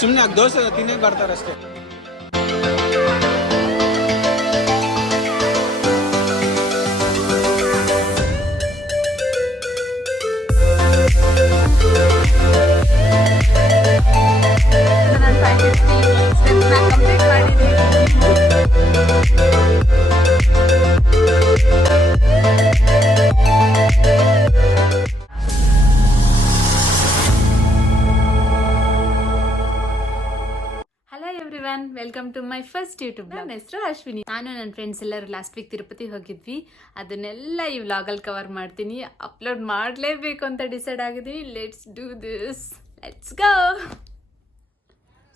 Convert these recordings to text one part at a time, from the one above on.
ಸುಮ್ಮನೆ ದೋಸೆ ತಿನ್ನಕ್ಕೆ ಬರ್ತಾರೆ ಅಷ್ಟೇ. Welcome to my first YouTube. ನನ್ನ ಹೆಸರು ಅಶ್ವಿನಿ. ನಾನು ನನ್ನ ಫ್ರೆಂಡ್ಸ್ ಎಲ್ಲರೂ ಲಾಸ್ಟ್ ವೀಕ್ ತಿರುಪತಿ ಹೋಗಿದ್ವಿ. ಅದನ್ನೆಲ್ಲ ಈ ವ್ಲಾಗಲ್ಲಿ ಕವರ್ ಮಾಡ್ತೀನಿ. ಅಪ್ಲೋಡ್ ಮಾಡಲೇಬೇಕು ಅಂತ ಡಿಸೈಡ್ ಆಗಿದ್ದೀನಿ. Let's do this, let's go.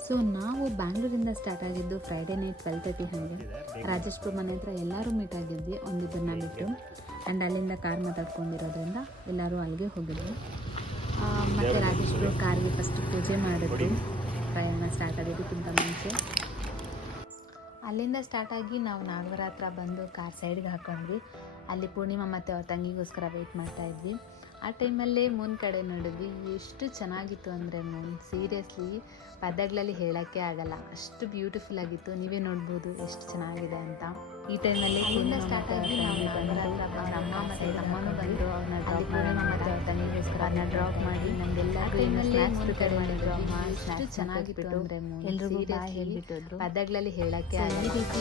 So ನಾವು ಬ್ಯಾಂಗ್ಳೂರಿಂದ ಸ್ಟಾರ್ಟ್ ಆಗಿದ್ದು ಫ್ರೈಡೇ ನೈಟ್ 12:30 ಹಾಗೆ. ರಾಜೇಶ್ಪುರ ಮನೆ ಹತ್ರ ಎಲ್ಲರೂ ಮೀಟ್ ಆಗಿದ್ವಿ, ಒಂದಿಬ್ಬರನ್ನ ಬಿಟ್ಟು. ಆ್ಯಂಡ್ ಅಲ್ಲಿಂದ ಕಾರ್ ಮಾತಾಡ್ಕೊಂಡಿರೋದ್ರಿಂದ ಎಲ್ಲರೂ ಅಲ್ಲಿಗೆ ಹೋಗಿದ್ವಿ. ಮತ್ತು ರಾಜೇಶ್ಪುರ ಕಾರ್ಗೆ ಫಸ್ಟ್ ಪೂಜೆ ಮಾಡಿದ್ವಿ ಪ್ರಯಾಣ ಸ್ಟಾರ್ಟ್ ಆಗೋದಕ್ಕಿಂತ ಮುಂಚೆ. ಅಲ್ಲಿಂದ ಸ್ಟಾರ್ಟ್ ಆಗಿ ನಾವು ನಾಗವರ ಹತ್ರ ಬಂದು ಕಾರ್ ಸೈಡ್ಗೆ ಹಾಕೊಂಡ್ವಿ. ಅಲ್ಲಿ ಪೂರ್ಣಿಮಾ ಮತ್ತು ಅವ್ರ ತಂಗಿಗೋಸ್ಕರ ವೆಯ್ಟ್ ಮಾಡ್ತಾಯಿದ್ವಿ. ಆ ಟೈಮಲ್ಲೇ ಮೂನ್ ಕಡೆ ನೋಡಿದ್ವಿ. ಎಷ್ಟು ಚೆನ್ನಾಗಿತ್ತು ಅಂದರೆ ಮೂನ್ ಸೀರಿಯಸ್ಲಿ ಪದಗಳಲ್ಲಿ ಹೇಳೋಕ್ಕೆ ಆಗಲ್ಲ, ಅಷ್ಟು ಬ್ಯೂಟಿಫುಲ್ ಆಗಿತ್ತು. ನೀವೇ ನೋಡ್ಬೋದು ಎಷ್ಟು ಚೆನ್ನಾಗಿದೆ ಅಂತ. ಈ ಟೈಮಲ್ಲಿ ಸ್ಟಾರ್ಟ್ ಆಗಿ ನಾವು ಅಮ್ಮ ಮತ್ತು ತಮ್ಮನೂ ಬಂದು ಅವ್ರನ್ನ ಡ್ರಾಪ್ ಮಾಡಿ ಮತ್ತು ಅವ್ರ ತಂಗಿಗೋಸ್ಕರ ಅದನ್ನ ಡ್ರಾಪ್ ಮಾಡಿ ನಮಗೆಲ್ಲ ಸ್ನ್ಯಾಕ್ಸ್ ಪ್ರಿಪೇರ್ ಮಾಡಿದ್ರು. ಅಮ್ಮ ಎಷ್ಟು ಚೆನ್ನಾಗಿತ್ತು ಅಂದರೆ ಎಲ್ಲರಿಗೂ ಹೇಳ್ಬಿಟ್ಟಿದ್ರು, ಪದಗಳಲ್ಲಿ ಹೇಳೋಕ್ಕೆ ಆಗಲ್ಲ. ಈ ರೀತಿ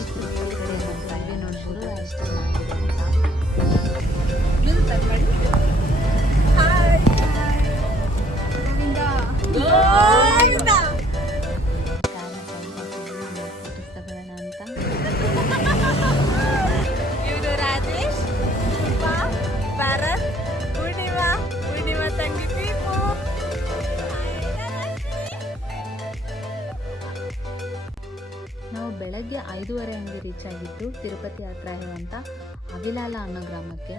ನೀವೇ ನೋಡ್ಬೋದು ಎಷ್ಟು ಚೆನ್ನಾಗಿದೆ ಇವರು ರಾಜೇಶ್, ಭಾರತ್, ಪೂರ್ಣಿಮಾ ತಂಗಿ ಪೀಪು. ನಾವು ಬೆಳಗ್ಗೆ 5:30 ಹಂಗೆ ರೀಚ್ ಆಗಿದ್ದು ತಿರುಪತಿ ಹತ್ರ ಇರುವಂಥ ಅವಿಲಾಲ ಅನ್ನೋ ಗ್ರಾಮಕ್ಕೆ.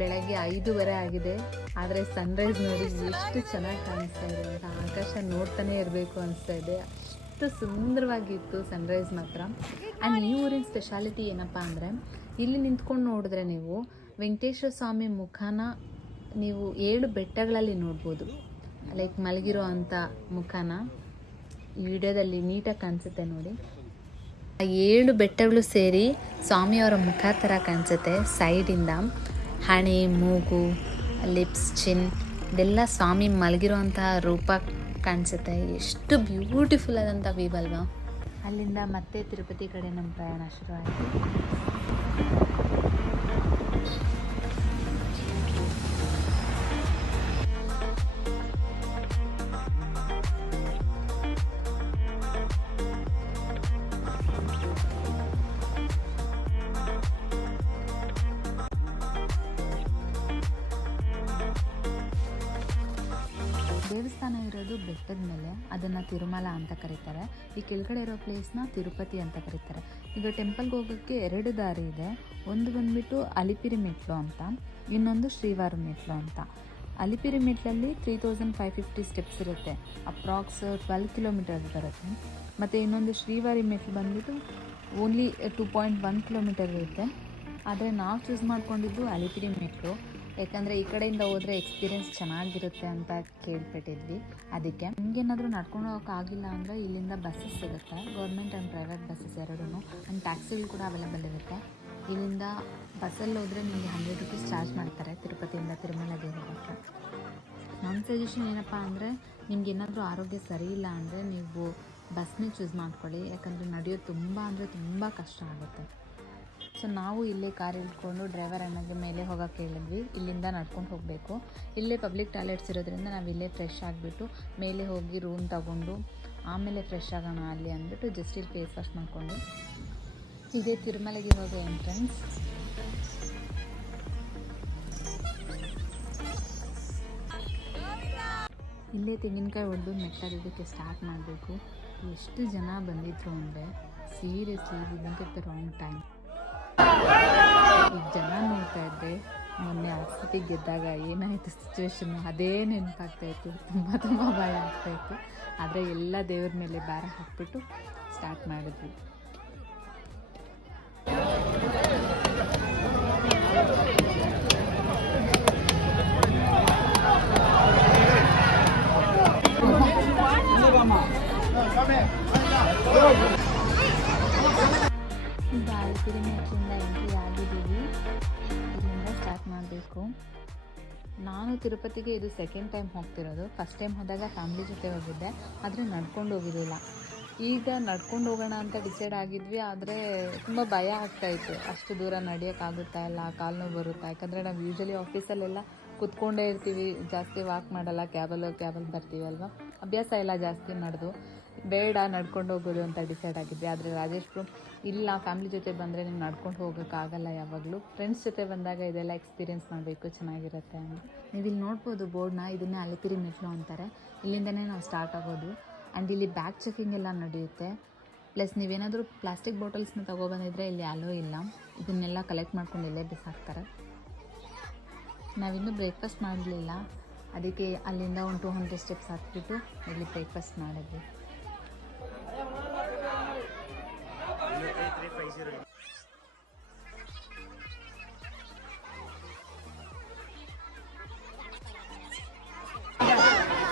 ಬೆಳಗ್ಗೆ 5:30 ಆಗಿದೆ, ಆದರೆ ಸನ್ರೈಸ್ ನೋಡಿ ಎಷ್ಟು ಚೆನ್ನಾಗಿ ಕಾಣಿಸ್ತಾ ಇದೆ ಅಂತ ಆಕಾಶ ನೋಡ್ತಾನೆ ಇರಬೇಕು ಅನಿಸ್ತಾ ಇದೆ. ಅಷ್ಟು ಸುಂದರವಾಗಿತ್ತು ಸನ್ರೈಸ್ ಮಾತ್ರ. ಆ್ಯಂಡ್ ಈ ಊರಿನ ಸ್ಪೆಷಾಲಿಟಿ ಏನಪ್ಪ ಅಂದರೆ, ಇಲ್ಲಿ ನಿಂತ್ಕೊಂಡು ನೋಡಿದ್ರೆ ನೀವು ವೆಂಕಟೇಶ್ವರ ಸ್ವಾಮಿ ಮುಖನ ನೀವು 7 ಬೆಟ್ಟಗಳಲ್ಲಿ ನೋಡ್ಬೋದು. ಲೈಕ್ ಮಲಗಿರೋ ಅಂಥ ಮುಖನ ಈ ವಿಡಿಯೋದಲ್ಲಿ ನೀಟಾಗಿ ಕಾಣಿಸುತ್ತೆ ನೋಡಿ. ಆ 7 ಬೆಟ್ಟಗಳು ಸೇರಿ ಸ್ವಾಮಿಯವರ ಮುಖ ಥರ ಕಾಣಿಸುತ್ತೆ ಸೈಡಿಂದ. ಹಣೆ, ಮೂಗು, ಲಿಪ್ಸ್, ಚಿನ್ ಇದೆಲ್ಲ ಸ್ವಾಮಿ ಮಲಗಿರೋ ಅಂತಹ ರೂಪ ಕಾಣಿಸುತ್ತೆ. ಎಷ್ಟು ಬ್ಯೂಟಿಫುಲ್ ಆದಂಥ ವ್ಯೂ ಅಲ್ವಾ. ಅಲ್ಲಿಂದ ಮತ್ತೆ ತಿರುಪತಿ ಕಡೆ ನಮ್ಮ ಪ್ರಯಾಣ ಶುರು ಆಯಿತು. ದೇವಸ್ಥಾನ ಇರೋದು ಬೆಟ್ಟದ ಮೇಲೆ, ಅದನ್ನು ತಿರುಮಲ ಅಂತ ಕರೀತಾರೆ. ಈ ಕೆಳಗಡೆ ಇರೋ ಪ್ಲೇಸ್ನ ತಿರುಪತಿ ಅಂತ ಕರೀತಾರೆ. ಈಗ ಟೆಂಪಲ್ಗೆ ಹೋಗೋಕ್ಕೆ 2 ದಾರಿ ಇದೆ. ಒಂದು ಬಂದುಬಿಟ್ಟು ಅಲಿಪಿರಿ ಮೆಟ್ಲು ಅಂತ, ಇನ್ನೊಂದು ಶ್ರೀವಾರ ಮೆಟ್ಲು ಅಂತ. ಅಲಿಪಿರಿ ಮೆಟ್ಲಲ್ಲಿ 3550 ಸ್ಟೆಪ್ಸ್ ಇರುತ್ತೆ, ಅಪ್ರಾಕ್ಸ್ 12 ಕಿಲೋಮೀಟರ್ ಬರುತ್ತೆ. ಮತ್ತು ಇನ್ನೊಂದು ಶ್ರೀವಾರಿ ಮೆಟ್ಲು ಬಂದುಬಿಟ್ಟು ಓನ್ಲಿ 2.1 ಕಿಲೋಮೀಟರ್ ಇರುತ್ತೆ. ಆದರೆ ನಾವು ಚೂಸ್ ಮಾಡ್ಕೊಂಡಿದ್ದು ಅಲಿಪಿರಿ ಮೆಟ್ಲು, ಯಾಕಂದರೆ ಈ ಕಡೆಯಿಂದ ಹೋದರೆ ಎಕ್ಸ್ಪೀರಿಯೆನ್ಸ್ ಚೆನ್ನಾಗಿರುತ್ತೆ ಅಂತ ಕೇಳ್ಪಟ್ಟಿದ್ವಿ. ಅದಕ್ಕೆ ನಿಮಗೇನಾದರೂ ನಡ್ಕೊಂಡು ಹೋಗೋಕ್ಕಾಗಿಲ್ಲ ಅಂದರೆ ಇಲ್ಲಿಂದ ಬಸ್ಸಸ್ ಸಿಗುತ್ತೆ, ಗೌರ್ಮೆಂಟ್ ಆ್ಯಂಡ್ ಪ್ರೈವೇಟ್ ಬಸ್ಸಸ್ ಎರಡೂ. ಆ್ಯಂಡ್ ಟ್ಯಾಕ್ಸಿಗಳು ಕೂಡ ಅವೈಲೇಬಲ್ ಇರುತ್ತೆ. ಇಲ್ಲಿಂದ ಬಸ್ಸಲ್ಲಿ ಹೋದರೆ ನಿಮಗೆ 100 ರೂಪೀಸ್ ಚಾರ್ಜ್ ಮಾಡ್ತಾರೆ ತಿರುಪತಿಯಿಂದ ತಿರುಮಲಗೆ ಹೋಗೋಕ್ಕೆ. ನನ್ನ ಸಜೆಷನ್ ಏನಪ್ಪ ಅಂದರೆ, ನಿಮ್ಗೇನಾದರೂ ಆರೋಗ್ಯ ಸರಿ ಇಲ್ಲ ಅಂದರೆ ನೀವು ಬಸ್ನೇ ಚೂಸ್ ಮಾಡ್ಕೊಳ್ಳಿ, ಯಾಕಂದರೆ ನಡೆಯೋದು ತುಂಬ ಕಷ್ಟ ಆಗುತ್ತೆ. ಸೊ ನಾವು ಇಲ್ಲೇ ಕಾರ್ ಇಟ್ಕೊಂಡು ಡ್ರೈವರ್ ಅಣ್ಣಗೆ ಮೇಲೆ ಹೋಗೋಕ್ಕೆ ಹೇಳಿದ್ವಿ. ಇಲ್ಲಿಂದ ನಡ್ಕೊಂಡು ಹೋಗಬೇಕು. ಇಲ್ಲೇ ಪಬ್ಲಿಕ್ ಟಾಯ್ಲೆಟ್ಸ್ ಇರೋದ್ರಿಂದ ನಾವು ಇಲ್ಲೇ ಫ್ರೆಶ್ ಆಗಿಬಿಟ್ಟು ಮೇಲೆ ಹೋಗಿ ರೂಮ್ ತಗೊಂಡು ಆಮೇಲೆ ಫ್ರೆಶ್ ಆಗೋಣ ಅಲ್ಲಿ ಅಂದ್ಬಿಟ್ಟು ಜಸ್ಟ್ ಇಲ್ಲಿ ಫೇಸ್ ವಾಶ್ ಮಾಡಿಕೊಂಡು. ಇದೇ ತಿರುಮಲೆಗೆ ಹೋಗೋ ಎಂಟ್ರೆನ್ಸ್. ಇಲ್ಲೇ ತೆಂಗಿನಕಾಯಿ ಹೊಡೆದು ಮೆಟ್ಟಾಗೋದಕ್ಕೆ ಸ್ಟಾರ್ಟ್ ಮಾಡಬೇಕು. ಎಷ್ಟು ಜನ ಬಂದಿದ್ರು ಅಂದರೆ seriously we went at the wrong time. ಈಗ ಜನ ನೋಡ್ತಾ ಇದ್ದೆ, ಮೊನ್ನೆ RCB ಗೆದ್ದಾಗ ಏನಾಯಿತು ಸಿಚುವೇಶನ್ನು ಅದೇ ನೆನಪಾಗ್ತಾಯಿತ್ತು. ತುಂಬ ಭಯ ಆಗ್ತಾಯಿತ್ತು. ಆದರೆ ಎಲ್ಲ ದೇವ್ರ ಮೇಲೆ ಭಾರ ಹಾಕ್ಬಿಟ್ಟು ಸ್ಟಾರ್ಟ್ ಮಾಡಿದ್ವಿ. ಅಲ್ಪಿರಿ ಮೆಟ್ಲಿಂದ ಎಂಟ್ರಿ ಆಗಿದ್ದೀವಿ. ಇಲ್ಲಿಂದ ಸ್ಟಾರ್ಟ್ ಮಾಡಬೇಕು. ನಾನು ತಿರುಪತಿಗೆ ಇದು ಸೆಕೆಂಡ್ ಟೈಮ್ ಹೋಗ್ತಿರೋದು. ಫಸ್ಟ್ ಟೈಮ್ ಹೋದಾಗ ಫ್ಯಾಮ್ಲಿ ಜೊತೆ ಹೋಗಿದ್ದೆ, ಆದರೆ ನಡ್ಕೊಂಡು ಹೋಗಿರಲಿಲ್ಲ. ಈಗ ನಡ್ಕೊಂಡು ಹೋಗೋಣ ಅಂತ ಡಿಸೈಡ್ ಆಗಿದ್ವಿ, ಆದರೆ ತುಂಬ ಭಯ ಆಗ್ತಾಯಿತ್ತು. ಅಷ್ಟು ದೂರ ನಡೆಯೋಕ್ಕಾಗುತ್ತಾ ಇಲ್ಲ, ಕಾಲು ನೋವು ಬರುತ್ತಾ. ಯಾಕಂದರೆ ನಾವು ಯೂಶ್ವಲಿ ಆಫೀಸಲ್ಲೆಲ್ಲ ಕೂತ್ಕೊಂಡೇ ಇರ್ತೀವಿ, ಜಾಸ್ತಿ ವಾಕ್ ಮಾಡಲ್ಲ, ಕ್ಯಾಬಲ್ಲಿ ಬರ್ತೀವಿ ಅಲ್ವಾ, ಅಭ್ಯಾಸ ಎಲ್ಲ ಜಾಸ್ತಿ ನಡೆದು ಬೇಡ ನಡ್ಕೊಂಡು ಹೋಗೋದು ಅಂತ ಡಿಸೈಡ್ ಆಗಿದ್ವಿ. ಆದರೆ ರಾಜೇಶ್ರು ಇಲ್ಲ, ಫ್ಯಾಮ್ಲಿ ಜೊತೆ ಬಂದರೆ ನೀವು ನಡ್ಕೊಂಡು ಹೋಗೋಕ್ಕಾಗಲ್ಲ, ಯಾವಾಗಲೂ ಫ್ರೆಂಡ್ಸ್ ಜೊತೆ ಬಂದಾಗ ಇದೆಲ್ಲ ಎಕ್ಸ್ಪೀರಿಯೆನ್ಸ್ ಮಾಡಬೇಕು, ಚೆನ್ನಾಗಿರುತ್ತೆ ಅಂತ. ನೀವು ಇಲ್ಲಿ ನೋಡ್ಬೋದು ಬೋರ್ಡ್ನ, ಇದನ್ನೇ ಅಲಿಪಿರಿ ಮೆಟ್ಲು ಅಂತಾರೆ. ಇಲ್ಲಿಂದನೇ ನಾವು ಸ್ಟಾರ್ಟ್ ಆಗೋದು. ಆ್ಯಂಡ್ ಇಲ್ಲಿ ಬ್ಯಾಗ್ ಚೆಕಿಂಗ್ ಎಲ್ಲ ನಡೆಯುತ್ತೆ. ಪ್ಲಸ್ ನೀವೇನಾದರೂ ಪ್ಲಾಸ್ಟಿಕ್ ಬಾಟಲ್ಸ್ನ ತೊಗೊಬಂದಿದ್ರೆ ಇಲ್ಲಿ ಅಲೋ ಇಲ್ಲ, ಇದನ್ನೆಲ್ಲ ಕಲೆಕ್ಟ್ ಮಾಡ್ಕೊಂಡು ಇಲ್ಲೇ ಬಿಸಾಕ್ತಾರೆ. ನಾವಿನ್ನೂ ಬ್ರೇಕ್ಫಾಸ್ಟ್ ಮಾಡಲಿಲ್ಲ, ಅದಕ್ಕೆ ಅಲ್ಲಿಂದ ಒಂದು 200 ಸ್ಟೆಪ್ಸ್ ಹತ್ಬಿಟ್ಟು ಇಲ್ಲಿ ಬ್ರೇಕ್ಫಾಸ್ಟ್ ಮಾಡಿದ್ವಿ.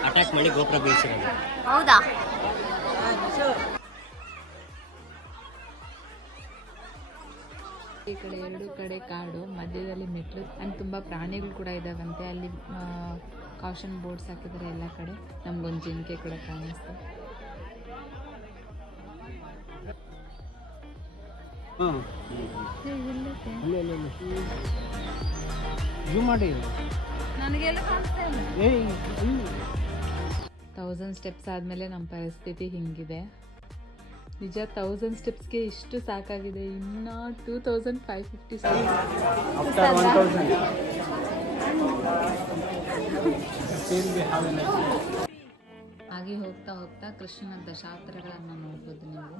ಅಟ್ಯಾಕ್ ಮಾಡಿ ಗೋಪುರ ಬೀಳ್ಸಿರೋದು. ಹೌದಾ? ಈ ಕಡೆ ಎರಡು ಕಡೆ ಕಾಡು, ಮಧ್ಯದಲ್ಲಿ ಮೆಟ್ಲು ಆ್ಯಂಡ್ ತುಂಬ ಪ್ರಾಣಿಗಳು ಕೂಡ ಇದ್ದಾವಂತೆ. ಅಲ್ಲಿ ಕಾಷನ್ ಬೋರ್ಡ್ಸ್ ಹಾಕಿದ್ದಾರೆ ಎಲ್ಲ ಕಡೆ. ನಮಗೊಂದು ಜಿಂಕೆ ಕೂಡ ಕಾಣಿಸ್ತು. ನನಗೆಲ್ಲ ಕಾಣಿಸ್ತಾ ಇಲ್ಲ. 1000 ಸ್ಟೆಪ್ಸ್ ಆದಮೇಲೆ ನಮ್ಮ ಪರಿಸ್ಥಿತಿ ಹಿಂಗಿದೆ. ನಿಜ 1000 ಸ್ಟೆಪ್ಸ್ಗೆ ಇಷ್ಟು ಸಾಕಾಗಿದೆ. ಇನ್ನು 2550 ಹಾಗೆ ಹೋಗ್ತಾ ಹೋಗ್ತಾ ಕೃಷ್ಣನ ದಶಾವತಾರಗಳನ್ನು ನೋಡ್ಬೋದು ನೀವು.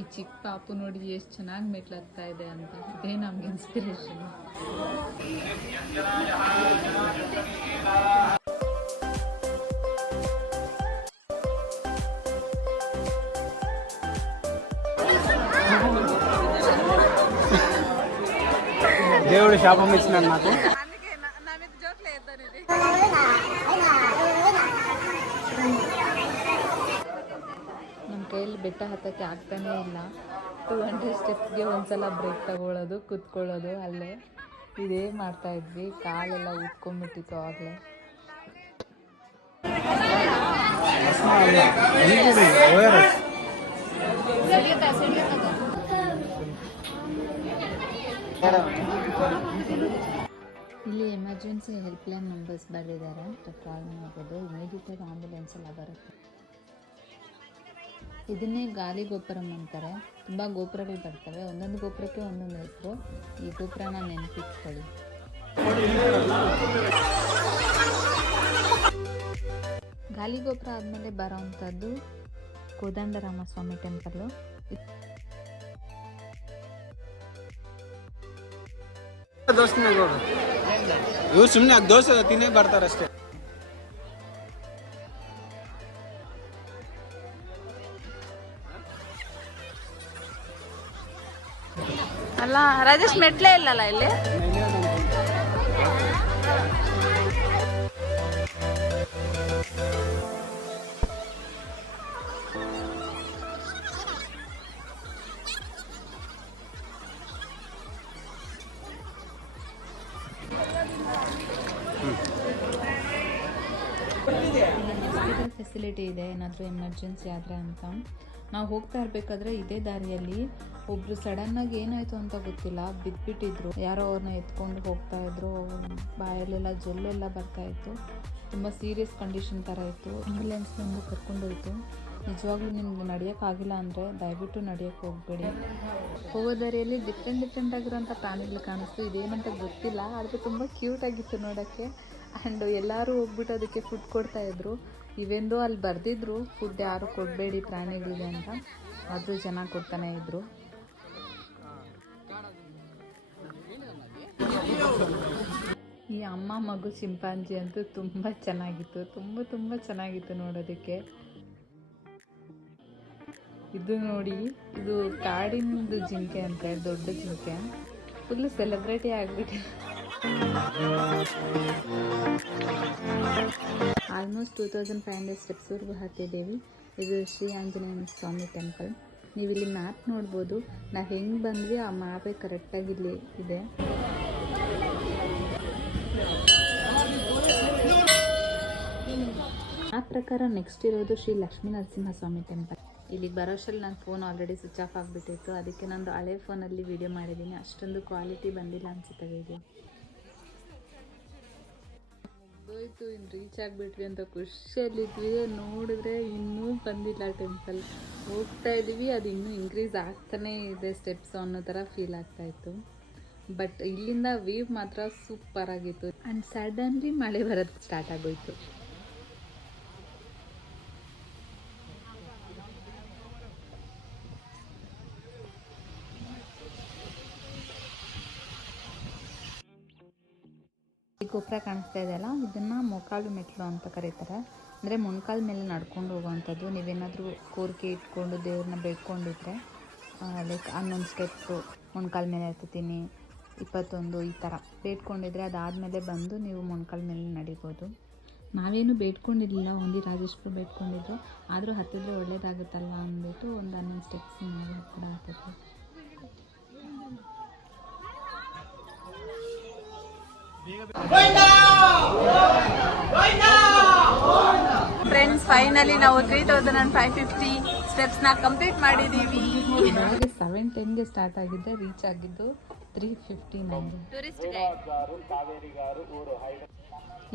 ಈ ಚಿಕ್ಕ ಪಾಪು ನೋಡಿ ಎಷ್ಟು ಚೆನ್ನಾಗಿ ಮೆಟ್ಲಾಗ್ತಾ ಇದೆ ಅಂತ. ಇದೇ ನಮ್ಗೆ ಇನ್ಸ್ಪಿರೇಷನ್. దేవుడు శాపం ఇచ్చినాడు నాకు. ನಮ್ಮ ಕೈಯಲ್ಲಿ ಬೆಟ್ಟ ಹತ್ತಕ್ಕೆ ಆಗ್ತಾನೇ ಇಲ್ಲ. 200 ಸ್ಟೆಪ್ಸ್ಗೆ ಒಂದ್ಸಲ ಬ್ರೇಕ್ ತಗೊಳ್ಳೋದು, ಕೂತ್ಕೊಳ್ಳೋದು, ಅಲ್ಲೇ ಇದೇ ಮಾಡ್ತಾ ಇದ್ವಿ. ಕಾಲೆಲ್ಲ ಉಟ್ಕೊಂಡ್ಬಿಟ್ಟಿತ್ತು ಆಗಲೇ. ಇಲ್ಲಿ ಎಮರ್ಜೆನ್ಸಿ ಹೆಲ್ಪ್ಲೈನ್ ನಂಬರ್ಸ್ ಬರೆದಿದ್ದಾರೆ, ಕಾಲ್ ಮಾಡ್ಬೋದು. ಇಮಿಡಿಯೇಟಾಗಿ ಆಂಬುಲೆನ್ಸ್ ಎಲ್ಲ ಬರುತ್ತೆ. ಇದನ್ನೇ ಗಾಲಿ ಗೋಪುರಂ ಅಂತಾರೆ. ತುಂಬ ಗೋಪುರಗಳು ಬರ್ತವೆ, ಒಂದೊಂದು ಗೋಪುರಕ್ಕೆ ಒಂದೊಂದು ಹೆಸರು. ಈ ಗೋಪುರನ ನೆನಪಿಟ್ಕೊಳ್ಳಿ. ಗಾಲಿ ಗೋಪುರ ಆದಮೇಲೆ ಬರೋವಂಥದ್ದು ಕೋದಂಡರಾಮಸ್ವಾಮಿ ಟೆಂಪಲ್ಲು. ಇವ್ರು ಸುಮ್ಮನೆ ದೋಸೆ ತಿನ್ನಕ್ಕೆ ಬರ್ತಾರಷ್ಟೇ. ಅಲ್ಲ ರಾಜೇಶ್, ಮೆಟ್ಲೇ ಇಲ್ಲಲ್ಲ ಇಲ್ಲಿ. ಹಾಸ್ಪಿಟಲ್ ಫೆಸಿಲಿಟಿ ಇದೆ, ಏನಾದರೂ ಎಮರ್ಜೆನ್ಸಿ ಆದರೆ ಅಂತ. ನಾವು ಹೋಗ್ತಾ ಇರಬೇಕಾದ್ರೆ ಇದೇ ದಾರಿಯಲ್ಲಿ ಒಬ್ಬರು ಸಡನ್ನಾಗಿ ಏನಾಯಿತು ಅಂತ ಗೊತ್ತಿಲ್ಲ, ಬಿದ್ದುಬಿಟ್ಟಿದ್ರು. ಯಾರೋ ಅವ್ರನ್ನ ಎತ್ಕೊಂಡು ಹೋಗ್ತಾ ಇದ್ರು. ಬಾಯಲ್ಲೆಲ್ಲ ಜೊಲ್ಲೆಲ್ಲ ಬರ್ತಾಯಿತ್ತು. ತುಂಬ ಸೀರಿಯಸ್ ಕಂಡೀಷನ್ ಥರ ಇತ್ತು. ಆಂಬುಲೆನ್ಸ್ ಬಂದು ಕರ್ಕೊಂಡೋಯ್ತು. ನಿಜವಾಗ್ಲೂ ನಿಮ್ಗೆ ನಡೆಯೋಕ್ಕಾಗಿಲ್ಲ ಅಂದರೆ ದಯವಿಟ್ಟು ನಡೆಯೋಕ್ಕೆ ಹೋಗಬೇಡಿ. ಹೋಗೋ ದಾರಿಯಲ್ಲಿ ಡಿಫ್ರೆಂಟ್ ಆಗಿರೋಂಥ ಪ್ರಾಣಿಗಳು ಕಾಣಿಸ್ತು. ಇದೇನಂತ ಗೊತ್ತಿಲ್ಲ, ಆದರೆ ತುಂಬ ಕ್ಯೂಟಾಗಿತ್ತು ನೋಡೋಕ್ಕೆ. ಆ್ಯಂಡ್ ಎಲ್ಲರೂ ಹೋಗ್ಬಿಟ್ಟು ಅದಕ್ಕೆ ಫುಡ್ ಕೊಡ್ತಾಯಿದ್ರು. ಇವೆಂದೋ ಅಲ್ಲಿ ಬರೆದಿದ್ರು ಫುಡ್ ಯಾರು ಕೊಡಬೇಡಿ ಪ್ರಾಣಿಗಳಿಗೆ ಅಂತ, ಆದರೂ ಜನ ಕೊಡ್ತಾನೆ ಇದ್ರು. ಈ ಅಮ್ಮ ಮಗು ಚಿಂಪಾಂಜಿ ಅಂತೂ ತುಂಬ ಚೆನ್ನಾಗಿತ್ತು, ತುಂಬ ಚೆನ್ನಾಗಿತ್ತು ನೋಡೋದಕ್ಕೆ. ಇದು ನೋಡಿ, ಇದು ಕಾಡಿನದು ಜಿಂಕೆ ಅಂತೆ, ದೊಡ್ಡ ಜಿಂಕೆ. ಫುಲ್ ಸೆಲೆಬ್ರಿಟಿ ಆಗಿಬಿಟ್ಟು ಆಲ್ಮೋಸ್ಟ್ 2500 ಸ್ಟೆಪ್ಸ್ವರೆಗೂ ಹತ್ತಿದ್ದೇವೆ. ಇದು ಶ್ರೀ ಆಂಜನೇಯ ಸ್ವಾಮಿ ಟೆಂಪಲ್. ನೀವು ಇಲ್ಲಿ ಮ್ಯಾಪ್ ನೋಡ್ಬೋದು. ನಾವು ಹೆಂಗೆ ಬಂದ್ವಿ ಆ ಮ್ಯಾಪೇ ಕರೆಕ್ಟಾಗಿ ಇಲ್ಲಿ ಇದೆ. ಆ ಪ್ರಕಾರ ನೆಕ್ಸ್ಟ್ ಇರೋದು ಶ್ರೀ ಲಕ್ಷ್ಮೀ ನರಸಿಂಹಸ್ವಾಮಿ ಟೆಂಪಲ್. ಇಲ್ಲಿಗೆ ಬರೋಷ್ಟರಲ್ಲಿ ನನ್ನ ಫೋನ್ ಆಲ್ರೆಡಿ ಸ್ವಿಚ್ ಆಫ್ ಆಗಿಬಿಟ್ಟಿತ್ತು. ಅದಕ್ಕೆ ನಂದು ಹಳೆ ಫೋನಲ್ಲಿ ವೀಡಿಯೋ ಮಾಡಿದ್ದೀನಿ. ಅಷ್ಟೊಂದು ಕ್ವಾಲಿಟಿ ಬಂದಿಲ್ಲ ಅನಿಸುತ್ತೆ ವೀಡಿಯೋ. ಮುಗ್ದೋಯ್ತು, ಇನ್ನು ರೀಚ್ ಆಗಿಬಿಟ್ವಿ ಅಂತ ಖುಷಿಯಲ್ಲಿದ್ವಿ. ನೋಡಿದ್ರೆ ಇನ್ನೂ ಬಂದಿಲ್ಲ ಟೆಂಪಲ್. ಹೋಗ್ತಾ ಇದ್ದೀವಿ, ಅದು ಇನ್ನೂ ಇನ್ಕ್ರೀಸ್ ಆಗ್ತಾನೇ ಇದೆ ಸ್ಟೆಪ್ಸ್ ಅನ್ನೋ ಥರ ಫೀಲ್ ಆಗ್ತಾಯಿತ್ತು. ಬಟ್ ಇಲ್ಲಿಂದ ವ್ಯೂ ಮಾತ್ರ ಸೂಪರ್ ಆಗಿತ್ತು. ಆ್ಯಂಡ್ ಸಡನ್ಲಿ ಮಳೆ ಬರೋದು ಸ್ಟಾರ್ಟ್ ಆಗೋಯ್ತು. ಈ ಗೋಪುರ ಕಾಣಿಸ್ತಾ ಇದೆಯಲ್ಲ, ಇದನ್ನು ಮೊಕಾಲು ಮೆಟ್ಲು ಅಂತ ಕರೀತಾರೆ. ಅಂದರೆ ಮೊಣಕಾಲ ಮೇಲೆ ನಡ್ಕೊಂಡು ಹೋಗುವಂಥದ್ದು. ನೀವೇನಾದರೂ ಕೋರಿಕೆ ಇಟ್ಕೊಂಡು ದೇವ್ರನ್ನ ಬೇಡ್ಕೊಂಡಿದ್ರೆ ಲೈಕ್ 11 ಸ್ಟೆಪ್ಸು ಮೊಣಕಾಲ ಮೇಲೆ ಹತ್ತೀನಿ, 21 ಈ ಥರ ಬೇಡ್ಕೊಂಡಿದ್ರೆ ಅದಾದಮೇಲೆ ಬಂದು ನೀವು ಮೊಣಕಾಲ ಮೇಲೆ ನಡಿಬೋದು. ನಾವೇನು ಬೇಡ್ಕೊಂಡಿರಲಿಲ್ಲ, ಒಂದು ರಾಜೇಶ್ವರ ಬೇಡ್ಕೊಂಡಿದ್ರು. ಆದರೂ ಹತ್ತಿದ್ರೆ ಒಳ್ಳೇದಾಗುತ್ತಲ್ವ ಅಂದ್ಬಿಟ್ಟು ಒಂದು 11 ಸ್ಟೆಪ್ಸ್ ನಾವು ಕೂಡ ಹತ್ತಿದ್ವಿ. ಫ್ರೆಂಡ್ಸ್, ಫೈನಲಿ ನಾವು 3550 ಸ್ಟೆಪ್ಸ್ನ ಕಂಪ್ಲೀಟ್ ಮಾಡಿದ್ದೀವಿ. ಬೆಳಗ್ಗೆ 7:10ಗೆ ಸ್ಟಾರ್ಟ್ ಆಗಿದ್ದೆ, ರೀಚ್ ಆಗಿದ್ದು 3:59. ಟೂರಿಸ್ಟ್ ಗೈಡ್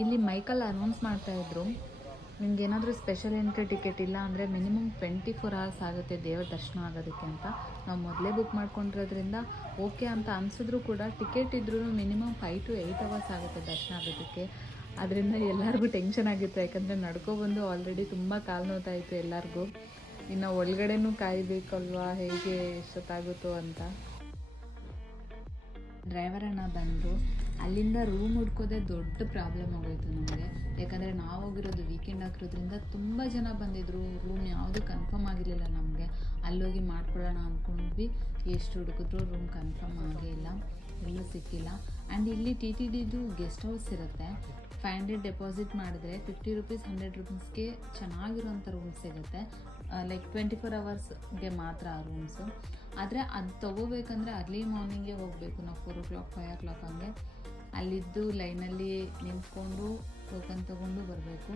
ಇಲ್ಲಿ ಮೈಕಲ್ ಅನೌನ್ಸ್ ಮಾಡ್ತಾ ಇದ್ರು, ನಿಮ್ಗೆ ಏನಾದರೂ ಸ್ಪೆಷಲ್ ಎಂಟ್ರಿ ಟಿಕೆಟ್ ಇಲ್ಲ ಅಂದರೆ ಮಿನಿಮಮ್ 24 hours ಆಗುತ್ತೆ ದೇವ್ರ ದರ್ಶನ ಆಗೋದಕ್ಕೆ ಅಂತ. ನಾವು ಮೊದಲೇ ಬುಕ್ ಮಾಡ್ಕೊಂಡಿರೋದ್ರಿಂದ ಓಕೆ ಅಂತ ಅನಿಸಿದ್ರು ಕೂಡ ಟಿಕೆಟ್ ಇದ್ರೂ ಮಿನಿಮಮ್ 5 to 8 hours ಆಗುತ್ತೆ ದರ್ಶನ ಆಗೋದಕ್ಕೆ. ಅದರಿಂದ ಎಲ್ಲರಿಗೂ ಟೆನ್ಷನ್ ಆಗಿತ್ತು, ಯಾಕಂದರೆ ನಡ್ಕೊಬಂದು ಆಲ್ರೆಡಿ ತುಂಬ ಕಾಲು ನೋತಾ ಇತ್ತು ಎಲ್ಲರಿಗೂ. ಇನ್ನು ಒಳಗಡೆನೂ ಕಾಯಬೇಕಲ್ವಾ, ಹೇಗೆ ಎಷ್ಟೊತ್ತಾಗುತ್ತೋ ಅಂತ. ಡ್ರೈವರ್ ಅಣ್ಣ ಬಂದರು. ಅಲ್ಲಿಂದ ರೂಮ್ ಹುಡ್ಕೋದೇ ದೊಡ್ಡ ಪ್ರಾಬ್ಲಮ್ ಆಗೋಯ್ತು ನಮಗೆ. ಯಾಕಂದರೆ ನಾವು ಹೋಗಿರೋದು ವೀಕೆಂಡ್ ಆಗಿರೋದ್ರಿಂದ ತುಂಬ ಜನ ಬಂದಿದ್ದರು. ರೂಮ್ ಯಾವುದೂ ಕನ್ಫರ್ಮ್ ಆಗಿರಲಿಲ್ಲ ನಮಗೆ. ಅಲ್ಲೋಗಿ ಮಾಡ್ಕೊಳ್ಳೋಣ ಅಂದ್ಕೊಂಡ್ವಿ. ಎಷ್ಟು ಹುಡುಕಿದ್ರು ರೂಮ್ ಕನ್ಫರ್ಮ್ ಆಗೇ ಇಲ್ಲ, ಎಲ್ಲೂ ಸಿಕ್ಕಿಲ್ಲ. ಆ್ಯಂಡ್ ಇಲ್ಲಿ TTDದು ಗೆಸ್ಟ್ ಹೌಸ್ ಇರುತ್ತೆ. 500 ಡೆಪಾಸಿಟ್ ಮಾಡಿದ್ರೆ 50 rupees 100 rupeesಗೆ ಚೆನ್ನಾಗಿರೋಂಥ ರೂಮ್ ಸಿಗುತ್ತೆ. ಲೈಕ್ 24 hours ಮಾತ್ರ ಆ ರೂಮ್ಸು. ಆದರೆ ಅದು ತೊಗೋಬೇಕಂದ್ರೆ ಅರ್ಲಿ ಮಾರ್ನಿಂಗೇ ಹೋಗಬೇಕು ನಾವು, 4 o'clock 5 o'clock ಹಂಗೆ. ಅಲ್ಲಿದ್ದು ಲೈನಲ್ಲಿ ನಿಂತ್ಕೊಂಡು ಟೋಕನ್ ತೊಗೊಂಡು ಬರಬೇಕು.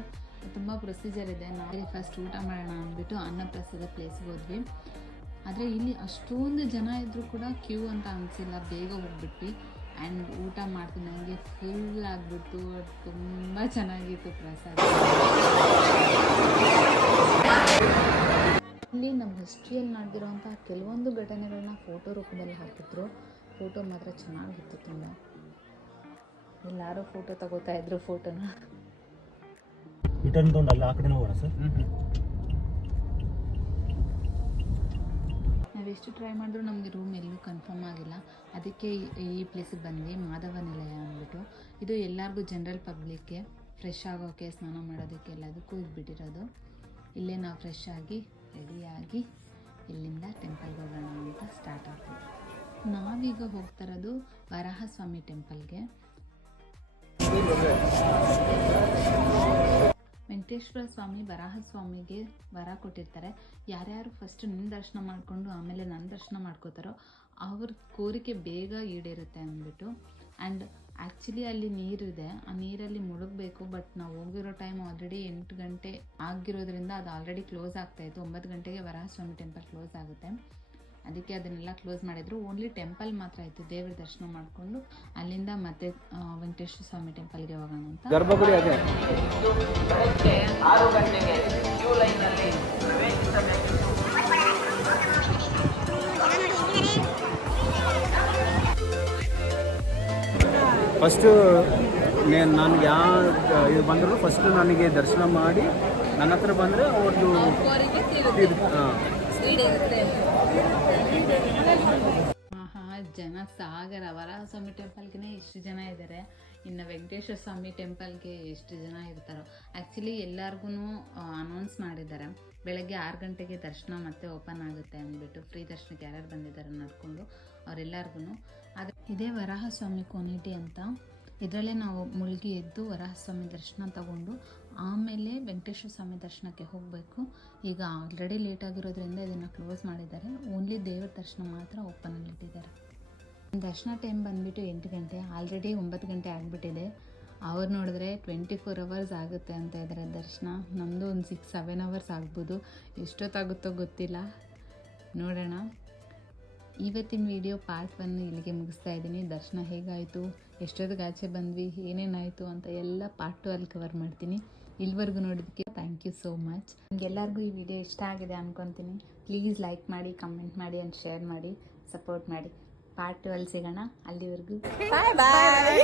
ತುಂಬ ಪ್ರೊಸೀಜರ್ ಇದೆ. ನಾವೇ ಫಸ್ಟ್ ಊಟ ಮಾಡೋಣ ಅಂದ್ಬಿಟ್ಟು ಅನ್ನಪ್ರಸಾದ ಪ್ಲೇಸ್ಗೆ ಹೋದ್ವಿ. ಆದರೆ ಇಲ್ಲಿ ಅಷ್ಟೊಂದು ಜನ ಇದ್ದರೂ ಕೂಡ ಕ್ಯೂ ಅಂತ ಅನಿಸಿಲ್ಲ, ಬೇಗ ಹೋಗ್ಬಿಟ್ವಿ. ಆ್ಯಂಡ್ ಊಟ ಮಾಡ್ತೀನಿ, ನನಗೆ ಫುಲ್ ಆಗಿಬಿಟ್ಟು. ತುಂಬ ಚೆನ್ನಾಗಿತ್ತು ಪ್ರಸಾದ. ಇಲ್ಲಿ ನಮ್ಮ ಹಿಸ್ಟ್ರಿಯಲ್ಲಿ ನಡೆದಿರೋಂಥ ಕೆಲವೊಂದು ಘಟನೆಗಳನ್ನ ಫೋಟೋ ರೂಪದಲ್ಲಿ ಹಾಕಿದ್ರು. ಫೋಟೋ ಮಾತ್ರ ಚೆನ್ನಾಗಿತ್ತು ತುಂಬ. ಎಲ್ಲರೂ ಫೋಟೋ ತಗೋತಾ ಇದ್ರು ಫೋಟೋನ. ಅಲ್ಲ ಆ ಕಡೆ ಹೋಗೋಣ ಸರ್. ನಾವೆಷ್ಟು ಟ್ರೈ ಮಾಡಿದ್ರು ನಮಗೆ ರೂಮ್ ಎಲ್ಲೂ ಕನ್ಫರ್ಮ್ ಆಗಿಲ್ಲ. ಅದಕ್ಕೆ ಈ ಪ್ಲೇಸಿಗೆ ಬಂದ್ವಿ, ಮಾಧವ ನಿಲಯ ಅಂದ್ಬಿಟ್ಟು. ಇದು ಎಲ್ಲರಿಗೂ ಜನರಲ್ ಪಬ್ಲಿಕ್ಗೆ ಫ್ರೆಶ್ ಆಗೋಕ್ಕೆ, ಸ್ನಾನ ಮಾಡೋದಕ್ಕೆ ಎಲ್ಲದಕ್ಕೂ ಇದ್ಬಿಟ್ಟಿರೋದು. ಇಲ್ಲೇ ನಾವು ಫ್ರೆಶ್ ಆಗಿ ರೆಡಿಯಾಗಿ ಇಲ್ಲಿಂದ ಟೆಂಪಲ್ಗೆ ಹೋಗೋಣ ಅಂತ ಸ್ಟಾರ್ಟ್ ಆಗ್ತೀವಿ. ನಾವೀಗ ಹೋಗ್ತಾ ಇರೋದು ವರಾಹಸ್ವಾಮಿ ಟೆಂಪಲ್ಗೆ. ವೆಂಕಟೇಶ್ವರ ಸ್ವಾಮಿ ವರಾಹಸ್ವಾಮಿಗೆ ವರ ಕೊಟ್ಟಿರ್ತಾರೆ. ಯಾರ್ಯಾರು ಫಸ್ಟ್ ನಿನ್ನ ದರ್ಶನ ಮಾಡಿಕೊಂಡು ಆಮೇಲೆ ನನ್ನ ದರ್ಶನ ಮಾಡ್ಕೋತಾರೋ ಅವ್ರ ಕೋರಿಕೆ ಬೇಗ ಈಡೇರುತ್ತೆ ಅಂದ್ಬಿಟ್ಟು. ಆ್ಯಂಡ್ ಆ್ಯಕ್ಚುಲಿ ಅಲ್ಲಿ ನೀರಿದೆ, ಆ ನೀರಲ್ಲಿ ಮುಳುಗಬೇಕು. ಬಟ್ ನಾವು ಹೋಗಿರೋ ಟೈಮ್ ಆಲ್ರೆಡಿ 8 ಗಂಟೆ ಆಗಿರೋದ್ರಿಂದ ಅದು ಆಲ್ರೆಡಿ ಕ್ಲೋಸ್ ಆಗ್ತಾಯಿತ್ತು. 9 ಗಂಟೆಗೆ ವರಾಹಸ್ವಾಮಿ ಟೆಂಪಲ್ ಕ್ಲೋಸ್ ಆಗುತ್ತೆ. ಅದಕ್ಕೆ ಅದನ್ನೆಲ್ಲ ಕ್ಲೋಸ್ ಮಾಡಿದ್ರು. ಓನ್ಲಿ ಟೆಂಪಲ್ ಮಾತ್ರ ಇತ್ತು. ದೇವ್ರ ದರ್ಶನ ಮಾಡಿಕೊಂಡು ಅಲ್ಲಿಂದ ಮತ್ತೆ ವೆಂಕಟೇಶ್ವರ ಸ್ವಾಮಿ ಟೆಂಪಲ್ಗೆ ಹೋಗೋಣ ಅಂತ. ಗರ್ಭಗುಡಿ ಅದೇ. 6 ಗಂಟೆಗೆ ಕ್ಯೂ ಲೈನ್ನಲ್ಲಿ ಪ್ರವೇಶಿಸಬೇಕು. ಫಸ್ಟು ನನಗೆ ಇದು ಬಂದರೂ ಫಸ್ಟು ನನಗೆ ದರ್ಶನ ಮಾಡಿ ನನ್ನ ಹತ್ರ ಬಂದರೆ ಅವ್ರದ್ದು ಜನ ಸಾಗರ. ವರಾಹಸ್ವಾಮಿ ಟೆಂಪಲ್ಗೆ ಇಷ್ಟು ಜನ ಇದ್ದಾರೆ, ಇನ್ನು ವೆಂಕಟೇಶ್ವರ ಸ್ವಾಮಿ ಟೆಂಪಲ್ಗೆ ಎಷ್ಟು ಜನ ಇರ್ತಾರೋ. ಆ್ಯಕ್ಚುಲಿ ಎಲ್ಲರಿಗೂ ಅನೌನ್ಸ್ ಮಾಡಿದ್ದಾರೆ, ಬೆಳಗ್ಗೆ 6 ಗಂಟೆಗೆ ದರ್ಶನ ಮತ್ತೆ ಓಪನ್ ಆಗುತ್ತೆ ಅಂದ್ಬಿಟ್ಟು. ಫ್ರೀ ದರ್ಶನಕ್ಕೆ ಯಾರ್ಯಾರು ಬಂದಿದ್ದಾರೆ ನಡ್ಕೊಂಡು ಅವರೆಲ್ಲರಿಗೂ. ಆದರೆ ಇದೇ ವರಾಹಸ್ವಾಮಿ ಕೋನೇಟಿ ಅಂತ, ಇದರಲ್ಲೇ ನಾವು ಮುಳುಗಿ ಎದ್ದು ವರಾಹಸ್ವಾಮಿ ದರ್ಶನ ತಗೊಂಡು ಆಮೇಲೆ ವೆಂಕಟೇಶ್ವರ ಸ್ವಾಮಿ ದರ್ಶನಕ್ಕೆ ಹೋಗಬೇಕು. ಈಗ ಆಲ್ರೆಡಿ ಲೇಟ್ ಆಗಿರೋದ್ರಿಂದ ಇದನ್ನು ಕ್ಲೋಸ್ ಮಾಡಿದ್ದಾರೆ. ಓನ್ಲಿ ದೇವರ ದರ್ಶನ ಮಾತ್ರ ಓಪನಲ್ಲಿ ಇಟ್ಟಿದ್ದಾರೆ. ದರ್ಶನ ಟೈಮ್ ಬಂದುಬಿಟ್ಟು 8 ಗಂಟೆ, ಆಲ್ರೆಡಿ 9 ಗಂಟೆ ಆಗಿಬಿಟ್ಟಿದೆ. ಅವ್ರು ನೋಡಿದ್ರೆ 24 ಅವರ್ಸ್ ಆಗುತ್ತೆ ಅಂತ ಇದ್ದಾರೆ ದರ್ಶನ. ನಮ್ಮದು ಒಂದು 6-7 ಅವರ್ಸ್ ಆಗ್ಬೋದು, ಎಷ್ಟೊತ್ತಾಗುತ್ತೋ ಗೊತ್ತಿಲ್ಲ, ನೋಡೋಣ. ಇವತ್ತಿನ ವಿಡಿಯೋ ಪಾರ್ಟ್ 1 ಇಲ್ಲಿಗೆ ಮುಗಿಸ್ತಾ ಇದ್ದೀನಿ. ದರ್ಶನ ಹೇಗಾಯಿತು, ಎಷ್ಟೊತ್ತಿಗೆ ಆಚೆ ಬಂದ್ವಿ, ಏನೇನಾಯಿತು ಅಂತ ಎಲ್ಲ ಪಾರ್ಟ್ 2 ಅಲ್ಲಿ ಕವರ್ ಮಾಡ್ತೀನಿ. ಇಲ್ಲಿವರೆಗೂ ನೋಡೋದಕ್ಕೆ ಥ್ಯಾಂಕ್ ಯು ಸೋ ಮಚ್. ನಿಮಗೆಲ್ಲರಿಗೂ ಈ ವಿಡಿಯೋ ಇಷ್ಟ ಆಗಿದೆ ಅಂದ್ಕೊತೀನಿ. ಪ್ಲೀಸ್ ಲೈಕ್ ಮಾಡಿ, ಕಮೆಂಟ್ ಮಾಡಿ ಆ್ಯಂಡ್ ಶೇರ್ ಮಾಡಿ, ಸಪೋರ್ಟ್ ಮಾಡಿ. ಪಾರ್ಟ್ 2 ಅಲ್ಲಿ ಸಿಗೋಣ. ಅಲ್ಲಿವರೆಗೂ ಬಾಯ್ ಬಾಯ್.